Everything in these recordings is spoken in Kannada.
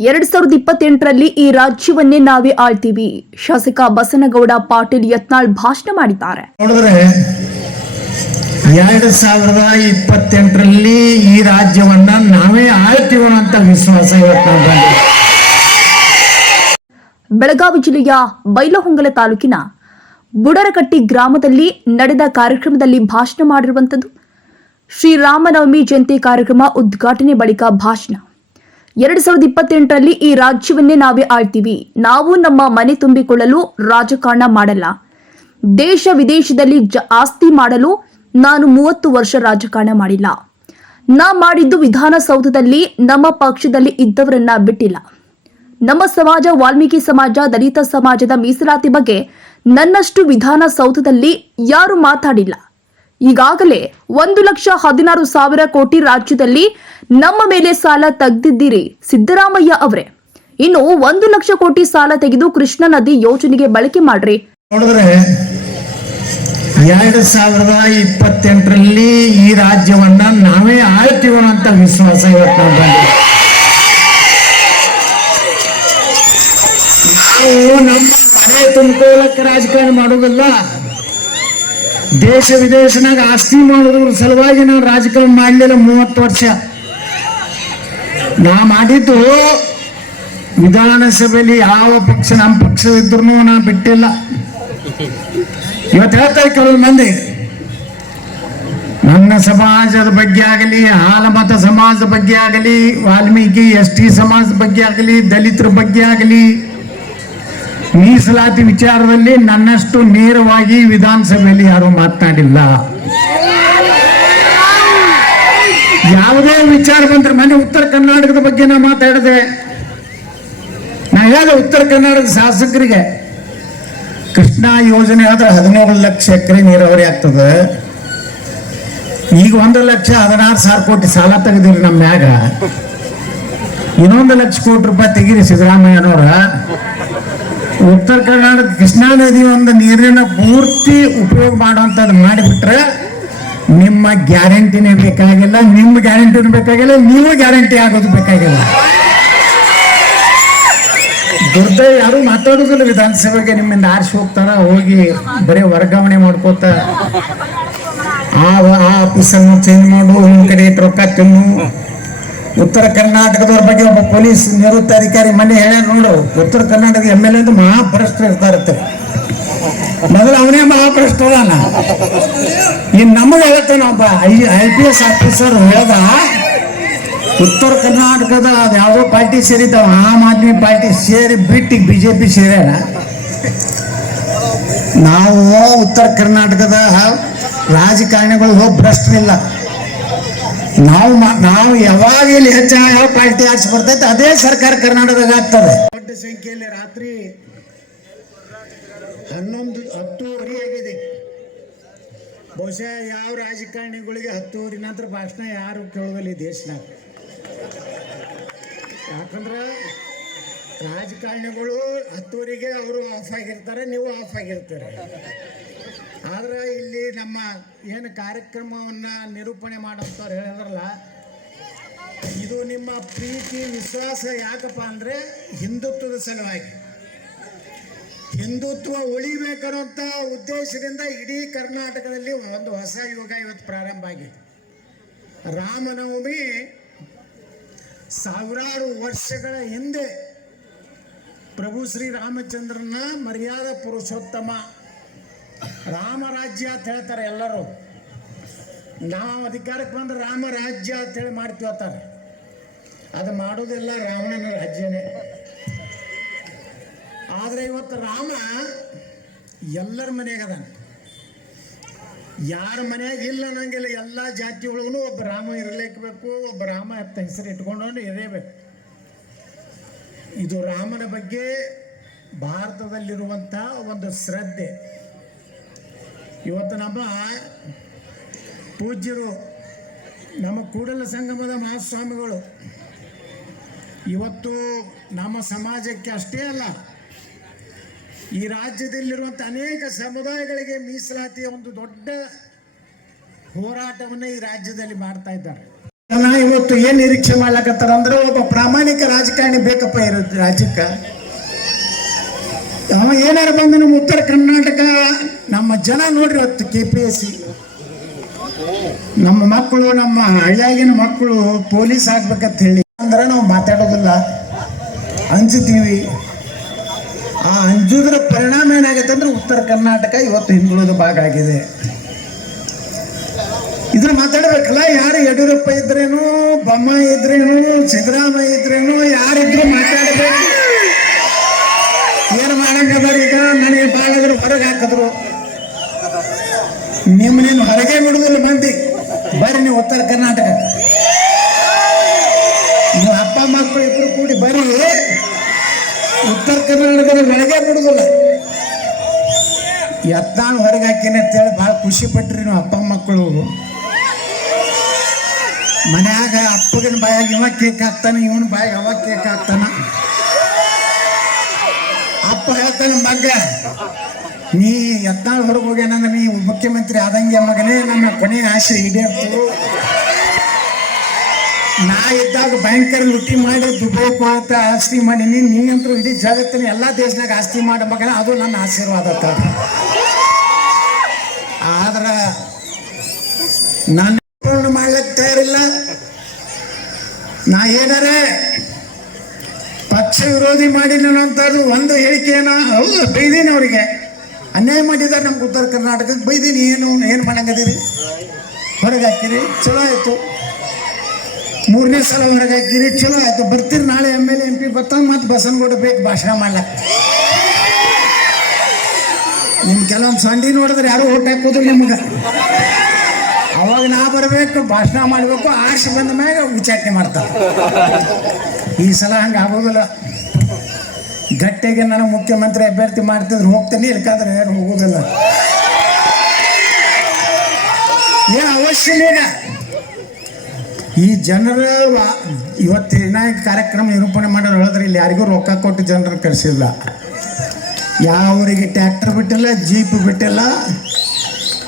2028ರಲ್ಲಿ ಈ ರಾಜ್ಯವನ್ನೇ ನಾವೇ ಆಳ್ತೀವಿ. ಶಾಸಕ ಬಸನಗೌಡ ಪಾಟೀಲ್ ಯತ್ನಾಳ್ ಭಾಷಣ ಮಾಡಿದ್ದಾರೆ. 2028ರಲ್ಲಿ ಈ ರಾಜ್ಯವನ್ನ ನಾವೇ ಆಳ್ತೀವಿ ಅಂತ ವಿಶ್ವಾಸ ಇವತ್ತು. ಬೆಳಗಾವಿ ಜಿಲ್ಲೆಯ ಬೈಲಹೊಂಗಲ ತಾಲೂಕಿನ ಬುಡರಕಟ್ಟಿ ಗ್ರಾಮದಲ್ಲಿ ನಡೆದ ಕಾರ್ಯಕ್ರಮದಲ್ಲಿ ಭಾಷಣ ಮಾಡಿರುವಂಥದ್ದು. ಶ್ರೀರಾಮನವಮಿ ಜಯಂತಿ ಕಾರ್ಯಕ್ರಮ ಉದ್ಘಾಟನೆ ಬಳಿಕ ಭಾಷಣ. 2028ರಲ್ಲಿ ಈ ರಾಜ್ಯವನ್ನೇ ನಾವೇ ಆಳ್ತೀವಿ. ನಾವು ನಮ್ಮ ಮನೆ ತುಂಬಿಕೊಳ್ಳಲು ರಾಜಕಾರಣ ಮಾಡಲ್ಲ. ದೇಶ ವಿದೇಶದಲ್ಲಿ ಆಸ್ತಿ ಮಾಡಲು ನಾನು 30 ವರ್ಷ ರಾಜಕಾರಣ ಮಾಡಿಲ್ಲ. ನಾ ಮಾಡಿದ್ದು ವಿಧಾನಸೌಧದಲ್ಲಿ ನಮ್ಮ ಪಕ್ಷದಲ್ಲಿ ಇದ್ದವರನ್ನ ಬಿಟ್ಟಿಲ್ಲ. ನಮ್ಮ ಸಮಾಜ, ವಾಲ್ಮೀಕಿ ಸಮಾಜ, ದಲಿತ ಸಮಾಜದ ಮೀಸಲಾತಿ ಬಗ್ಗೆ ನನ್ನಷ್ಟು ವಿಧಾನಸೌಧದಲ್ಲಿ ಯಾರು ಮಾತಾಡಿಲ್ಲ. ಈಗಾಗಲೇ 1,16,000 ಕೋಟಿ ರಾಜ್ಯದಲ್ಲಿ ನಮ್ಮ ಮೇಲೆ ಸಾಲ ತೆಗೆದಿದ್ದೀರಿ ಸಿದ್ದರಾಮಯ್ಯ ಅವರೇ. ಇನ್ನು 1 ಲಕ್ಷ ಕೋಟಿ ಸಾಲ ತೆಗೆದು ಕೃಷ್ಣಾ ನದಿ ಯೋಜನೆಗೆ ಬಳಕೆ ಮಾಡ್ರಿ. 2028ರಲ್ಲಿ ಈ ರಾಜ್ಯವನ್ನ ನಾವೇ ಆಳ್ತೀವಿ ಅಂತ ವಿಶ್ವಾಸ ಇವತ್ತು. ನಾವು ನಮ್ಮ ಮನೆ ತುಂಬಿಕೊಳ್ಳಕ್ಕೆ ರಾಜಕಾರಣ ಮಾಡೋದಲ್ಲ, ದೇಶ ವಿದೇಶನಾಗ ಆಸ್ತಿ ಮಾಡೋದ್ರ ಸಲುವಾಗಿ ನಾವು ರಾಜಕಾರಣ ಮಾಡಲಿಲ್ಲ. 30 ವರ್ಷ ನಾ ಮಾಡಿದ್ದು ವಿಧಾನಸಭೆಯಲ್ಲಿ ಯಾವ ಪಕ್ಷ ನಮ್ಮ ಪಕ್ಷದಿದ್ರು ನಾ ಬಿಟ್ಟಿಲ್ಲ. ಇವತ್ತು ಹೇಳ್ತಾರೆ ಕೆಲವು ಮಂದಿ, ನನ್ನ ಸಮಾಜದ ಬಗ್ಗೆ ಆಗಲಿ, ಹಾಲಮತ ಸಮಾಜದ ಬಗ್ಗೆ ಆಗಲಿ, ವಾಲ್ಮೀಕಿ ST ಸಮಾಜದ ಬಗ್ಗೆ ಆಗಲಿ, ದಲಿತರ ಬಗ್ಗೆ ಆಗಲಿ, ಮೀಸಲಾತಿ ವಿಚಾರದಲ್ಲಿ ನನ್ನಷ್ಟು ನೇರವಾಗಿ ವಿಧಾನಸಭೆಯಲ್ಲಿ ಯಾರು ಮಾತನಾಡಿಲ್ಲ. ಯಾವುದೇ ವಿಚಾರ ಬಂದ್ರೆ ಮನೆ ಉತ್ತರ ಕರ್ನಾಟಕದ ಬಗ್ಗೆ ನಾ ಮಾತಾಡಿದೆ. ನಾ ಹೇಳಿದೆ ಉತ್ತರ ಕರ್ನಾಟಕದ ಶಾಸಕರಿಗೆ ಕೃಷ್ಣಾ ಯೋಜನೆ ಆದ್ರೆ 17 ಲಕ್ಷ ಎಕರೆ ನೀರಾವರಿ ಆಗ್ತದೆ. ಈಗ 1,16,000 ಕೋಟಿ ಸಾಲ ತೆಗೆದಿರಿ ನಮ್ಮ ಮ್ಯಾಗ. ಇನ್ನೊಂದು 1 ಲಕ್ಷ ಕೋಟಿ ರೂಪಾಯಿ ತೆಗೀರಿ ಸಿದ್ದರಾಮಯ್ಯನವರ. ಉತ್ತರ ಕರ್ನಾಟಕ ಕೃಷ್ಣಾ ನದಿ ಒಂದು ನೀರಿನ ಪೂರ್ತಿ ಉಪಯೋಗ ಮಾಡುವಂಥದ್ದು ಮಾಡಿಬಿಟ್ರೆ ನಿಮ್ಮ ಗ್ಯಾರಂಟಿನೇ ಬೇಕಾಗಿಲ್ಲ, ನಿಮ್ಮ ಗ್ಯಾರಂಟಿನೂ ಬೇಕಾಗಿಲ್ಲ, ನೀವು ಗ್ಯಾರಂಟಿ ಆಗೋದು ಬೇಕಾಗಿಲ್ಲ. ದುರ್ದ ಯಾರು ಮಾತಾಡೋದಿಲ್ಲ. ವಿಧಾನಸಭೆಗೆ ನಿಮ್ಮಿಂದ ಆರಿಸಿ ಹೋಗ್ತಾರ, ಹೋಗಿ ಬರೀ ವರ್ಗಾವಣೆ ಮಾಡ್ಕೋತ ಆ ಆಫೀಸನ್ನು ಚೇಂಜ್ ಮಾಡು, ಒಂದ್ ಕಡೆ ರೊಕ್ಕ ತಿನ್ನು. ಉತ್ತರ ಕರ್ನಾಟಕದವ್ರ ಬಗ್ಗೆ ಒಬ್ಬ ಪೊಲೀಸ್ ನಿವೃತ್ತ ಅಧಿಕಾರಿ ಮನೆ ಹೇಳ ನೋಡು, ಉತ್ತರ ಕರ್ನಾಟಕ MLA ಮಹಾಭ್ರಷ್ಟರು ಇರ್ತಾರತ್ತೆ. ಮೊದಲು ಅವನೇ ಮಹಾಭ್ರಷ್ಟ ಅದಾನ. ಇನ್ನು ನಮಗೆ ಹೇಳ್ತಾನೆ ಒಬ್ಬ IPS ಆಫೀಸರ್ ಹೇಳ್ದ, ಉತ್ತರ ಕರ್ನಾಟಕದ ಯಾವುದೋ ಪಾರ್ಟಿ ಸೇರಿದ್ದಾವ, ಆಮ್ ಆದ್ಮಿ ಪಾರ್ಟಿ ಸೇರಿ ಬಿಟ್ಟು BJP ಸೇರ್ಯಾರ. ನಾವು ಉತ್ತರ ಕರ್ನಾಟಕದ ರಾಜಕಾರಣಿಗಳು ಭ್ರಷ್ಟರಿಲ್ಲ. ನಾವು ಯಾವಾಗ ಇಲ್ಲಿ ಹೆಚ್ಚಾಗಿ ಯಾವ ಪಾರ್ಟಿ ಆರಿಸಿ ಬರ್ತೈತೆ ಅದೇ ಸರ್ಕಾರ ಕರ್ನಾಟಕದಾಗ ಆಗ್ತದೆ. ದೊಡ್ಡ ಸಂಖ್ಯೆಯಲ್ಲಿ ರಾತ್ರಿ 10:30 ಆಗಿದೆ. ಬಹುಶಃ ಯಾವ ರಾಜಕಾರಣಿಗಳಿಗೆ 10:30 ನಂತರ ಭಾಷಣ ಯಾರು ಕೇಳೋದಿಲ್ಲ ಈ ದೇಶನಾಗ. ಯಾಕಂದ್ರೆ ರಾಜಕಾರಣಿಗಳು 10:30ಗೆ ಅವರು ಆಫ್ ಆಗಿರ್ತಾರೆ, ನೀವು ಆಫ್ ಆಗಿರ್ತಾರೆ. ಆದ್ರೆ ಇಲ್ಲಿ ನಮ್ಮ ಏನು ಕಾರ್ಯಕ್ರಮವನ್ನ ನಿರೂಪಣೆ ಮಾಡೋಂಥವ್ರು ಹೇಳಿದ್ರಲ್ಲ, ಇದು ನಿಮ್ಮ ಪ್ರೀತಿ ವಿಶ್ವಾಸ. ಯಾಕಪ್ಪ ಅಂದ್ರೆ ಹಿಂದುತ್ವದ ಸಲುವಾಗಿ, ಹಿಂದುತ್ವ ಉಳಿಬೇಕನ್ನುವಂಥ ಉದ್ದೇಶದಿಂದ ಇಡೀ ಕರ್ನಾಟಕದಲ್ಲಿ ಒಂದು ಹೊಸ ಯುಗ ಇವತ್ತು ಪ್ರಾರಂಭ ಆಗಿದೆ. ರಾಮನವಮಿ ಸಾವಿರಾರು ವರ್ಷಗಳ ಹಿಂದೆ ಪ್ರಭು ಶ್ರೀರಾಮಚಂದ್ರನ ಮರ್ಯಾದಾ ಪುರುಷೋತ್ತಮ ರಾಮರಾಜ್ಯ ಅಂತ ಹೇಳ್ತಾರೆ ಎಲ್ಲರೂ. ನಾವು ಅಧಿಕಾರಕ್ಕೆ ಬಂದ್ರೆ ರಾಮರಾಜ್ಯ ಅಂತೇಳಿ ಮಾಡ್ತೀವತ್ತಾರೆ. ಅದು ಮಾಡೋದೆಲ್ಲ ರಾವಣನ ರಾಜ್ಯನೇ. ಆದರೆ ಇವತ್ತು ರಾಮ ಎಲ್ಲರ ಮನೆಯಾಗ ಅದಾನ. ಯಾರ ಮನೆಯಾಗ ಇಲ್ಲ ಅನ್ನಂಗಿಲ್ಲ. ಎಲ್ಲ ಜಾತಿ ಒಳಗೂ ಒಬ್ಬ ರಾಮ ಇರಲೇಬೇಕು, ಒಬ್ಬ ರಾಮ ಅಂತ ಹೆಸರು ಇಟ್ಕೊಂಡು ಇರಬೇಕು. ಇದು ರಾಮನ ಬಗ್ಗೆ ಭಾರತದಲ್ಲಿರುವಂಥ ಒಂದು ಶ್ರದ್ಧೆ. ಇವತ್ತು ನಮ್ಮ ಪೂಜ್ಯರು, ನಮ್ಮ ಕೂಡಲ ಸಂಗಮದ ಮಹಾಸ್ವಾಮಿಗಳು ಇವತ್ತು ನಮ್ಮ ಸಮಾಜಕ್ಕೆ ಅಷ್ಟೇ ಅಲ್ಲ, ಈ ರಾಜ್ಯದಲ್ಲಿರುವಂಥ ಅನೇಕ ಸಮುದಾಯಗಳಿಗೆ ಮೀಸಲಾತಿಯ ಒಂದು ದೊಡ್ಡ ಹೋರಾಟವನ್ನು ಈ ರಾಜ್ಯದಲ್ಲಿ ಮಾಡ್ತಾ ಇದ್ದಾರೆ. ಜನ ಇವತ್ತು ಏನ್ ನಿರೀಕ್ಷೆ ಮಾಡ್ಲಕತ್ತಾರ ಅಂದ್ರೆ ಒಬ್ಬ ಪ್ರಾಮಾಣಿಕ ರಾಜಕಾರಣಿ ಬೇಕಪ್ಪ ಇರೋ ರಾಜ್ಯಕ್ಕೆ. ಅವ ಏನಾರು ಬಂದು ನಮ್ಮ ಉತ್ತರ ಕರ್ನಾಟಕ ನಮ್ಮ ಜನ ನೋಡ್ರಿ ಇವತ್ತು KPSC ನಮ್ಮ ಮಕ್ಕಳು ನಮ್ಮ ಹಳ್ಳಿಯಾಗಿನ ಮಕ್ಕಳು ಪೊಲೀಸ್ ಆಗ್ಬೇಕಂತ ಹೇಳಿ ಅಂದ್ರೆ ನಾವು ಮಾತಾಡೋದಿಲ್ಲ, ಅಂಜುತ್ತೀವಿ. ಆ ಅಂಜುದ್ರ ಪರಿಣಾಮ ಏನಾಗುತ್ತೆ ಅಂದ್ರೆ ಉತ್ತರ ಕರ್ನಾಟಕ ಇವತ್ತು ಹಿಂದುಳಿದ ಭಾಗ ಆಗಿದೆ. ಇದ್ರ ಮಾತಾಡ್ಬೇಕಲ್ಲ, ಯಾರು ಯಡಿಯೂರಪ್ಪ ಇದ್ರೇನು, ಬೊಮ್ಮಾಯಿ ಇದ್ರೇನು, ಸಿದ್ದರಾಮಯ್ಯ ಇದ್ರೇನು, ಯಾರಿದ್ರು ಮಾತಾಡ್ಬೇಕು. ಏನು ಮಾಡಂಗದಾರ ಈಗ ನನಗೆ ಬಾಳಾದ್ರು ಹೊರಗೆ ಹಾಕಿದ್ರು. ನಿಮ್ಮನೇನು ಹೊರಗೆ ಬಿಡುದಿಲ್ಲ ಮಂದಿ, ಬರ್ರಿ ನೀವು ಉತ್ತರ ಕರ್ನಾಟಕ, ನೀವು ಅಪ್ಪ ಮಕ್ಕಳು ಇಬ್ರು ಕೂಡಿ ಬರ್ರಿ, ಉತ್ತರ ಕರ್ನಾಟಕದ ಒಳಗೆ ಬಿಡುದಿಲ್ಲ. ಎತ್ತಾನು ಹೊರಗೆ ಹಾಕಿನಿ ಅಂತೇಳಿ ಭಾಳ ಖುಷಿ ಪಟ್ರಿ ನೀವು ಅಪ್ಪ ಮಕ್ಕಳು. ಮನ್ಯಾಗ ಅಪ್ಪಗಿನ ಬಾಯಾಗ ಇವ ಕೇಕ್ ಹಾಕ್ತಾನೆ, ಇವನ ಬಾಯಾಗ ಅವ ಕೇಕ್ ಹಾಕ್ತಾನ. ಅಪ್ಪ ಹೇಳ್ತಾನೆ, ಮಗ ನೀ ಎತ್ತಾಳು ಹೊರಗೆ ಹೋಗ್ಯಾನಂದ್ರೆ ನೀ ಮುಖ್ಯಮಂತ್ರಿ ಆದಂಗೆ ಮಗನೇ, ನನ್ನ ಕೊನೆ ಆಸೆ ಈಡೇರ್ತು. ನಾ ಇದ್ದಾಗ ಭಯಂಕರ ಲುಟಿ ಮಾಡಿ ದುಬೈ ಹೋಗ್ತ ಆಸ್ತಿ ಮಾಡೀನಿ, ನೀ ಅಂತೂ ಇಡೀ ಜಗತ್ತಿನ ಎಲ್ಲ ದೇಶನಾಗ ಆಸ್ತಿ ಮಾಡ ಮಗನ, ಅದು ನನ್ನ ಆಶೀರ್ವಾದ. ಆದ್ರೆ ನಾನು ಪೂರ್ಣ ಮಾಡ್ಲಿಕ್ಕೆ ತಯಾರಿಲ್ಲ. ನಾ ಏನಾರೇ ಪಕ್ಷ ವಿರೋಧಿ ಮಾಡಿಲ್ಲ ಅಂತದ್ದು ಒಂದು ಹೇಳಿಕೆನ ಹೌದು ಬೈದೀನಿ, ಅವರಿಗೆ ಅನ್ಯಾಯ ಮಾಡಿದ್ದಾರೆ ನಮ್ಗೆ ಉತ್ತರ ಕರ್ನಾಟಕಕ್ಕೆ ಬೈದೀನಿ. ಏನು ಮಾಡಂಗದಿರಿ, ಹೊರಗೆ ಹಾಕಿರಿ, ಚಲೋ ಆಯಿತು. 3ನೇ ಸಲ ಹೊರಗೆ ಹಾಕಿರಿ, ಚಲೋ ಆಯಿತು. ಬರ್ತೀರಿ ನಾಳೆ MLA MP ಬರ್ತಾನೆ, ಮತ್ತು ಬಸನಗೌಡ ಬೇಕು ಭಾಷಣ ಮಾಡ್ಲಕ್ಕ. ನಿಮ್ ಕೆಲವೊಂದು ಸಂಡಿ ನೋಡಿದ್ರೆ ಯಾರು ಓಟ್ ಹಾಕೋದು ನಿಮ್ಗೆ. ಅವಾಗ ನಾ ಬರಬೇಕು, ಭಾಷಣ ಮಾಡಬೇಕು, ಆರ್ಸಿ ಬಂದ ಮ್ಯಾಗ ವಿಚಾರಣೆ ಮಾಡ್ತಾರೆ. ಈ ಸಲ ಹಂಗೆ ಆಗೋದಿಲ್ಲ. ಗಟ್ಟಿಗೆ ನಾನು ಮುಖ್ಯಮಂತ್ರಿ ಅಭ್ಯರ್ಥಿ ಮಾಡ್ತಿದ್ರು ಹೋಗ್ತೇನೆ, ಇಲ್ಕಾದ್ರೆ ಯಾರು ಹೋಗೋದಿಲ್ಲ. ಏನು ಅವಶ್ಯನೇ ಇಲ್ಲ. ಈ ಜನರ ಇವತ್ತು ವಿನಾಯಕ ಕಾರ್ಯಕ್ರಮ ನಿರೂಪಣೆ ಮಾಡೋರು ಹೇಳಿದ್ರೆ ಇಲ್ಲಿ ಯಾರಿಗೂ ರೊಕ್ಕ ಕೊಟ್ಟು ಜನರನ್ನು ಕರೆಸಿಲ್ಲ. ಯಾವರಿಗೆ ಟ್ರ್ಯಾಕ್ಟರ್ ಬಿಟ್ಟಿಲ್ಲ, ಜೀಪ್ ಬಿಟ್ಟಿಲ್ಲ,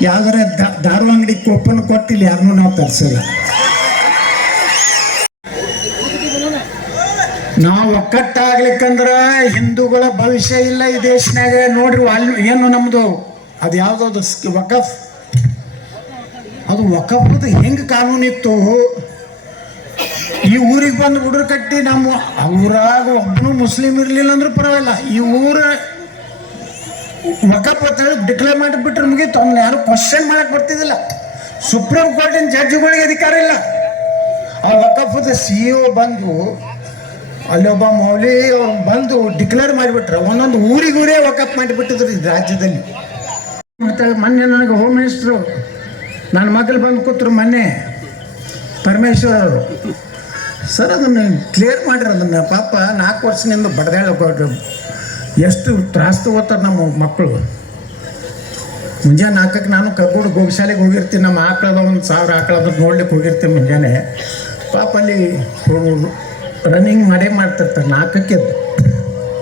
ಯಾವ್ದಾರ ದಾರು ಅಂಗಡಿ ಕೂಪನ್ ಕೊಟ್ಟು ಇಲ್ಲಿ ಯಾರನ್ನೂ ನಾವು ತರಿಸಿಲ್ಲ. ನಾವು ಒಕ್ಕಟ್ಟಾಗ್ಲಿಕ್ಕಂದ್ರೆ ಹಿಂದೂಗಳ ಭವಿಷ್ಯ ಇಲ್ಲ ಈ ದೇಶನಾಗ. ನೋಡ್ರಿ ಅಲ್ಲಿ ಏನು ನಮ್ಮದು ಅದು ಯಾವುದದು ವಕಫ್, ಅದು ವಕಫ್ದು ಹೆಂಗೆ ಕಾನೂನಿತ್ತು. ಈ ಊರಿಗೆ ಬಂದು ಹುಡುಗರು ಕಟ್ಟಿ ನಮ್ಮ ಊರಾಗ ಒಬ್ಬನು ಮುಸ್ಲಿಂ ಇರಲಿಲ್ಲ ಅಂದ್ರೆ ಪರವಾಗಿಲ್ಲ, ಈ ಊರ ವಕಫ್ ಅಂತ ಹೇಳಿ ಡಿಕ್ಲೇರ್ ಮಾಡಿಬಿಟ್ರೆ ಮುಗೀತು. ಅವ್ನ ಯಾರು ಕ್ವಶನ್ ಮಾಡಕ್ಕೆ ಬರ್ತಿದ್ದಿಲ್ಲ. ಸುಪ್ರೀಂ ಕೋರ್ಟಿನ ಜಡ್ಜ್ಗಳಿಗೆ ಅಧಿಕಾರ ಇಲ್ಲ. ಆ ವಕಫದ CEO ಬಂದು ಅಲ್ಲೊಬ್ಬ ಮೌಲಿ ಅವ್ರು ಬಂದು ಡಿಕ್ಲೇರ್ ಮಾಡಿಬಿಟ್ರೆ ಒಂದೊಂದು ಊರಿಗೂರೇ ವಕಫ್ ಮಾಡಿಬಿಟ್ಟಿದ್ರು ಈ ರಾಜ್ಯದಲ್ಲಿ. ಮತ್ತೆ ಮೊನ್ನೆ ನನಗೆ ಹೋಮ್ ಮಿನಿಸ್ಟ್ರು ನನ್ನ ಮಗಳು ಬಂದು ಕೂತರು ಮೊನ್ನೆ, ಪರಮೇಶ್ವರ್ ಅವರು, ಸರ್ ಅದನ್ನು ಕ್ಲಿಯರ್ ಮಾಡಿರಿ, ಅದನ್ನು ಪಾಪ 4 ವರ್ಷದಿಂದ ಬಡ್ದಾಳ ಎಷ್ಟು ತ್ರಾಸ ತಗೋತಾರೆ ನಮ್ಮ ಮಕ್ಕಳು. ಮುಂಜಾನೆ 4ಕ್ಕೆ ನಾನು ಕರ್ಕೊಂಡು ಗೋಶಾಲೆಗೆ ಹೋಗಿರ್ತೀನಿ, ನಮ್ಮ ಆಕಳದ 1000 ಆಕಳದ ನೋಡ್ಲಿಕ್ಕೆ ಹೋಗಿರ್ತೀನಿ ಮುಂಜಾನೆ. ಪಾಪ ಅಲ್ಲಿ ರನ್ನಿಂಗ್ ಮಾಡ್ತಿರ್ತಾರೆ 4ಕ್ಕೆ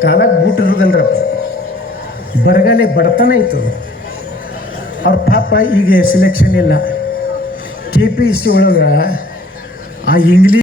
ಕಾಲಾಗ ಬೂಟ್ ಇರೋದಲ್ರಪ್ಪ, ಬರಗಾಲಿ ಬಡತನ ಇರ್ತದೆ ಅವ್ರ. ಪಾಪ ಈಗ ಸೆಲೆಕ್ಷನ್ ಇಲ್ಲ. KPSC ಒಳಗೆ ಆ ಇಂಗ್ಲೀಷ್